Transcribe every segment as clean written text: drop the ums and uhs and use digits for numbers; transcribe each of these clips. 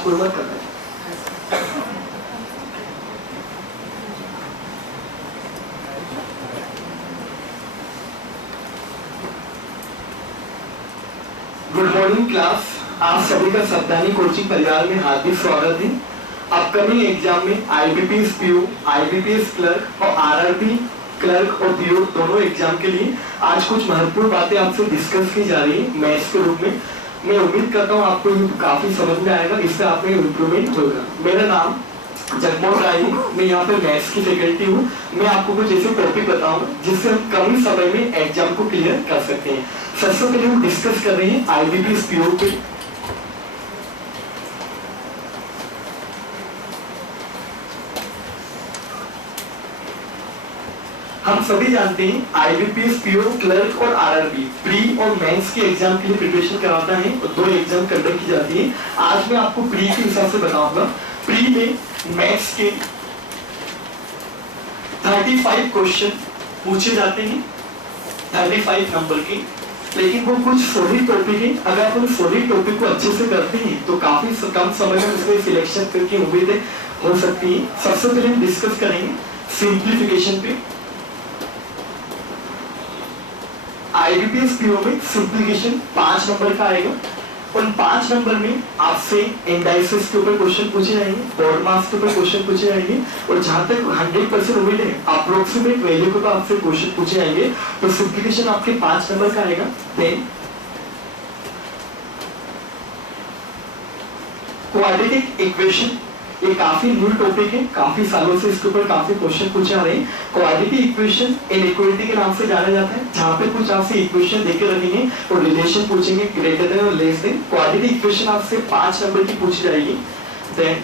आवाज कोई मत करना है। गुड मॉर्निंग क्लास, आप सभी का सप्ताहिक कोचिंग परिवार में हार्दिक स्वागत है। अपकमिंग एग्जाम में आईबीपीएस पीओ, आईबीपीएस क्लर्क और आरआरबी क्लर्क और पीओ दोनों एग्जाम के लिए आज कुछ महत्वपूर्ण बातें आपसे डिस्कस की जा रही है मैथ्स के रूप में। मैं उम्मीद करता हूँ आपको ये काफी समझ में आएगा, इससे आप में इम्प्रूवमेंट होगा। मेरा नाम जगमोहन राय, मैं यहाँ पे मैथ्स की फैकल्टी हूँ। मैं आपको कुछ ऐसे टॉपिक बताऊंगा जिससे हम कम ही समय में एग्जाम को क्लियर कर सकते हैं। सबसे पहले हम डिस्कस कर रहे हैं आईबीपीएस पीओ पे। हम सभी जानते हैं आईबीपीएस पीओ क्लर्क और आरआरबी प्री और मेंस के एग्जाम के लिए प्रिपरेशन कराता है और 2 एग्जाम कंडक्ट की जाती है। आज मैं आपको प्री के हिसाब से बताऊंगा। प्री में मैथ्स के 35 क्वेश्चन पूछे जाते हैं, 35 नंबर के, लेकिन वो कुछ सॉलिड टॉपिक है। अगर आप उन सॉलिड टॉपिक को अच्छे से करते हैं तो काफी कम समय में उसमें सिलेक्शन करके उम्मीदें हो सकती है। सबसे पहले हम डिस्कस करेंगे सिंप्लीफिकेशन पे। आईबीपीएस पीओ में सिंप्लीफिकेशन 5 नंबर का आएगा। उन 5 नंबर में आपसे इंडाइसेस के ऊपर क्वेश्चन पूछे जाएंगे, बॉड मास के ऊपर क्वेश्चन पूछे जाएंगे और जहां तक 100% उम्मीद है अप्रोक्सीमेट वैल्यू के ऊपर आपसे क्वेश्चन पूछे जाएंगे। तो सिंप्लीफिकेशन आपके 5 नंबर का आएगा। देन क्वाड्रेटिक इक्वेशन, ये काफी न्यू टॉपिक है, काफी सालों से इसके ऊपर काफी क्वेश्चन पूछे आ रहे हैं। क्वाड्रेटिक इक्वेशन इनइक्वालिटी के नाम से जाना जाता है, जहां पे कुछ आपसे इक्वेशन देके रखेंगे और रिलेशन पूछेंगे ग्रेटर देन और लेस देन। क्वाड्रेटिक इक्वेशन आपसे 5 नंबर की पूछी जाएगी। देन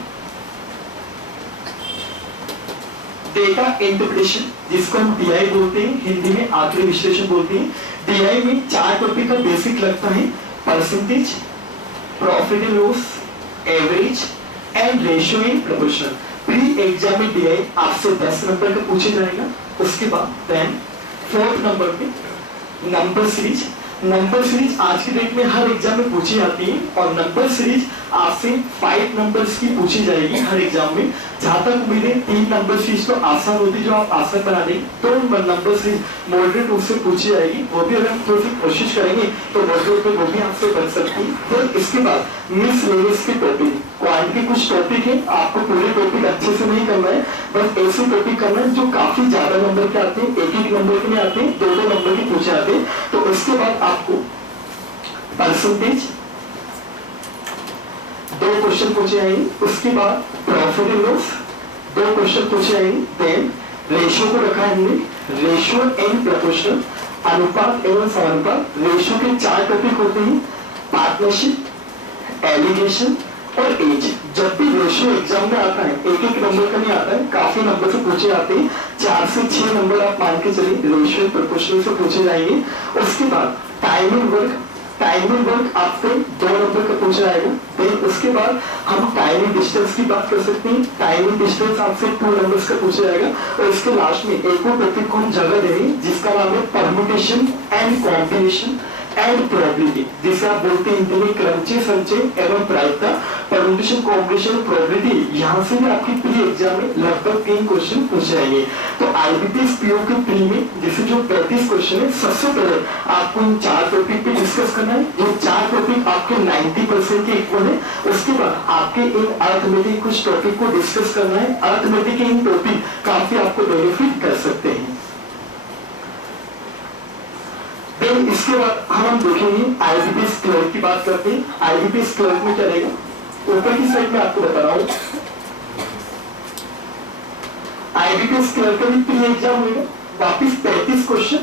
डेटा इंटरप्रिटेशन, जिसको हम डीआई बोलते हैं, हिंदी में आंकड़े विश्लेषण बोलते हैं। डीआई में 4 टॉपिक का बेसिक लगता है, percentage, profit and loss, average and ratio in proportion. Pre exam में डीआई आपसे 10 नंबर का पूछे जाएगा। उसके बाद देन 4th नंबर पे नंबर सीरीज। नंबर सीरीज आज की डेट में हर एग्जाम में पूछी जाती है और नंबर सीरीज आपसे 5 नंबर्स की पूछी जाएगी हर एग्जाम में। जहां तक उम्मीद है 3 नंबर सीरीज तो आसान होती है, जो आप आसान बना देंगे, तो नंबर सीरीज मॉडरेट उससे पूछी जाएगी। वो भी अगर हम थोड़ी सी कोशिश करेंगे तो मॉडरेट पे वो भी आपसे बन सकती है। तो इसके बाद मिस लेवल्स के टॉपिक, क्वांटिटी कुछ टॉपिक है, आपको पूरे टॉपिक अच्छे से नहीं करना है, बस ऐसे टॉपिक करना है जो काफी ज्यादा नंबर के आते हैं, 1-1 नंबर के नहीं आते, 2-2 नंबर के पूछे आते हैं। तो उसके बाद आपको परसेंटेज 2 क्वेश्चन पूछे आएंगे। उसके बाद प्रॉफिट एंड लॉस 2 क्वेश्चन पूछे आएंगे। देन रेशियो को रखा है हमने, रेशियो एंड प्रोपोर्शन, अनुपात एवं समानुपात। रेशियो के 4 टॉपिक होते हैं, पार्टनरशिप, एलिगेशन और एज। जब भी रेशियो एग्जाम में आता है, 1-1 नंबर का नहीं आता है, काफी नंबर से पूछे जाते हैं। 4 से 6 नंबर आप मान के चलिए रेशियो प्रोपोर्शनल से पूछे जाएंगे। उसके बाद टाइमिंग वर्क, टाइमिंग वर्क आपसे 2 नंबर का पूछा जाएगा। फिर उसके बाद हम टाइमिंग डिस्टेंस की बात कर सकते हैं, टाइमिंग डिस्टेंस आपसे 2 नंबर्स का पूछा जाएगा। और इसके लास्ट में एक और टॉपिक को हम जगह देंगे जिसका नाम है permutation and combination and probability, जिसे आप बोलते हैं हिंदी में क्रंचे संचय एवं प्रायिकता। परम्यूटेशन, कॉम्बिनेशन, प्रोबेबिलिटी, यहाँ से भी आपकी प्री एग्जाम में लगभग 3 क्वेश्चन पूछे जाएंगे। तो आईबीपीएस पीओ के प्री में जैसे जो 35 क्वेश्चन है, सबसे पहले आपको इन 4 टॉपिक पे डिस्कस करना है। जो 4 टॉपिक आपके 90% के इक्वल है। उसके बाद आपके इन अर्थमेटिक कुछ टॉपिक को डिस्कस करना है। अर्थमेटिक इन टॉपिक काफी आपको बेनिफिट कर सकते हैं। फिर इसके बाद हम देखेंगे आईबीपीएस क्लर्क की बात करते हैं। आईबीपीएस क्लर्क में क्या रहेगा, ऊपर की साइड में आपको बता रहा हूं। आईबीपीएस क्लर्क का भी प्री एग्जाम होगा, वापिस 35 क्वेश्चन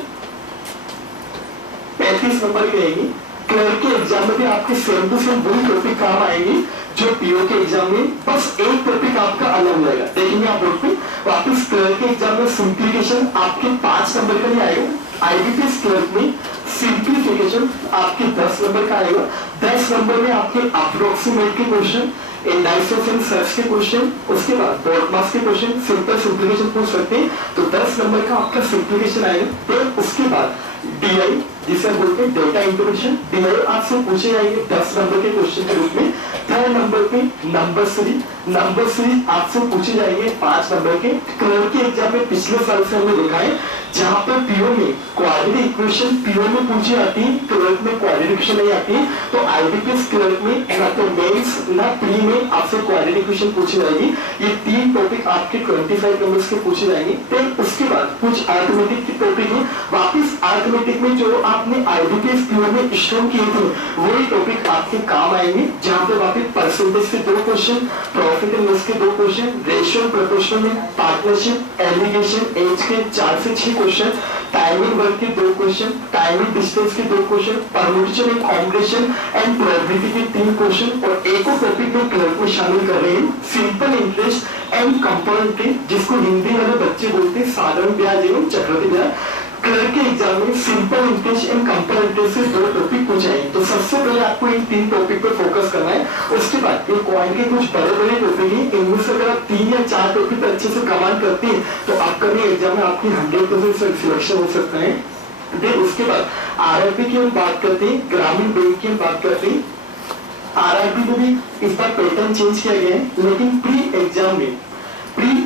35 नंबर के रहेंगे। क्लर्क के एग्जाम में भी आपके सेम टू सेम वही टॉपिक काम आएंगे जो पीओ के एग्जाम में, बस एक टॉपिक आपका अलग हो जाएगा। देखेंगे आप बोर्ड पे वापिस क्लर्क के एग्जाम में सिंप्लीफिकेशन आपके 5 नंबर का नहीं आएगा। आईबीपीएस क्लर्क में सिंप्लीफिकेशन आपके 10 नंबर का आएगा। 10 नंबर में आपके अप्रोक्सीमेट के क्वेश्चन, इंडाइसेस एंड सर्च के क्वेश्चन, उसके बाद बॉड मास के क्वेश्चन, सिंपल सिंप्लीफिकेशन पूछ सकते हैं। तो 10 नंबर का आपका सिंप्लीफिकेशन आएगा। फिर उसके बाद डीआई जिसे हम बोलते हैं डेटा इंटोरेशन। डीआईओ आपसे पूछे जाएंगे 10 नंबर के क्वेश्चन के रूप में। थर्ड नंबर पे नंबर सीरीज आपसे पूछे जाएंगे 5 नंबर के। क्लर्क के एग्जाम में पिछले साल से हमने देखा है जहां पर पीओ में क्वाड्रेटिक इक्वेशन पीओ में पूछी आती है, क्लर्क में क्वाड्रेटिक इक्वेशन नहीं आती है। तो आईबीपीएस क्लर्क में ना तो मेंस ना प्री में आपसे क्वाड्रेटिक इक्वेशन पूछी जाएगी। ये 3 टॉपिक आपके 25 नंबर्स के पूछे जाएंगे। फिर उसके बाद कुछ अरिथमेटिक के टॉपिक है। वापस अरिथमेटिक में जो आपने आईबीपीएस पीओ में स्ट्रॉन्ग किए थे वही टॉपिक आपके काम आएंगे, जहां पे वापस परसेंटेज के 2 क्वेश्चन, प्रॉफिट एंड लॉस के 2 क्वेश्चन, रेशियो प्रोपोर्शनल में पार्टनरशिप, एलिगेशन, एज के 4 से 6 क्वेश्चन, टाइमिंग वर्क के 2 क्वेश्चन, टाइमिंग डिस्टेंस के 2 question, permutation and combination and probability के 3 क्वेश्चन। और एक और टॉपिक में क्लर्क में शामिल कर रहे हैं simple interest and compound interest, जिसको हिंदी वाले बच्चे बोलते हैं साधारण ब्याज एवं चक्रवृद्धि ब्याज। क्लर्क के एग्जाम में simple interest and compound interest से 2 टॉपिक पूछाएंगे। तो सबसे पहले आपको इन 3 टॉपिक पर फोकस करना है। उसके बाद ये क्वांट के कुछ बड़े टॉपिक हैं, इनमें से अगर आप 3 या 4 टॉपिक पर अच्छे से कमांड करते हैं तो अपकमिंग एग्जाम में आपकी 100% सिलेक्शन हो सकता है। फिर उसके बाद आरआरबी की हम बात करते हैं, ग्रामीण बैंक की हम बात करते हैं। आरआरबी में भी इस बार पैटर्न चेंज किया गया है, लेकिन प्री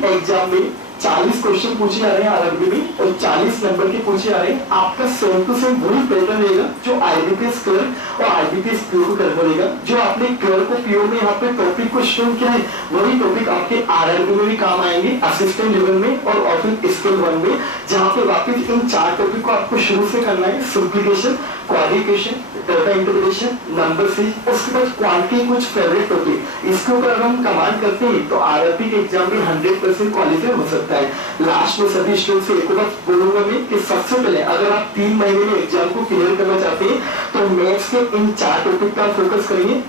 एग्जाम में 40 क्वेश्चन पूछे जा रहे हैं आरआरबी में और 40 नंबर के पूछे जा रहे हैं। आपका सेम टू सेम वही पैटर्न रहेगा जो आईबीपीएस क्लर्क और आईबीपीएस पीओ को करना रहेगा। जो आपने क्लर्क और पीओ में यहाँ पे टॉपिक को स्ट्रॉन्ग किया है वही टॉपिक आपके आरआरबी में भी काम आएंगे, असिस्टेंट लेवल में और ऑफिस स्केल 1 में, जहाँ पे वापस इन 4 टॉपिक को आपको शुरू से करना है। Simplification, quadratic equation, data integration, number series, उसके बाद क्वांटिटी कुछ फेवरेट टॉपिक, इसके ऊपर अगर हम कमांड करते हैं तो आरआरबी के एग्जाम में 100% क्वालिफाई हो सकता है। लास्ट में सभी स्टूडेंट से एक बात बोलूंगा मैं कि सबसे पहले अगर आप 3 महीने में एग्जाम को क्लियर करना चाहते हैं तो मैथ्स के इन 4 टॉपिक का फोकस करिए।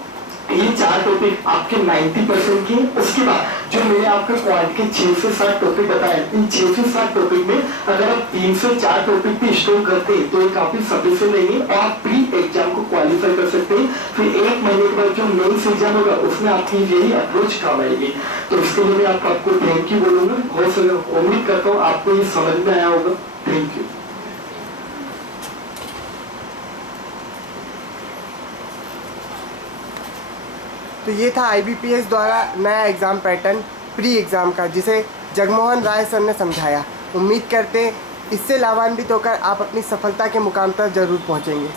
ये 4 टॉपिक आपके 90% की। उसके बाद जो मैंने आपको क्वांट के 6 से 7 टॉपिक बताए, इन 6 से 7 टॉपिक में अगर आप 3 से 4 टॉपिक भी स्टोर करते हैं तो ये काफी सफिशिएंट रहेंगे और आप प्री एग्जाम को क्वालिफाई कर सकते हैं। फिर 1 महीने के बाद जो मेंस एग्जाम होगा उसमें आपकी यही अप्रोच काम आएगी। तो इसके लिए मैं आपको थैंक यू बोलूंगा। बहुत सारे उम्मीद करता हूँ आपको ये समझ में आया होगा। Thank you. तो ये था आईबीपीएस द्वारा नया एग्ज़ाम पैटर्न प्री एग्ज़ाम का, जिसे जगमोहन राय सर ने समझाया। उम्मीद करते हैं इससे लाभान्वित होकर आप अपनी सफलता के मुकाम तक जरूर पहुंचेंगे।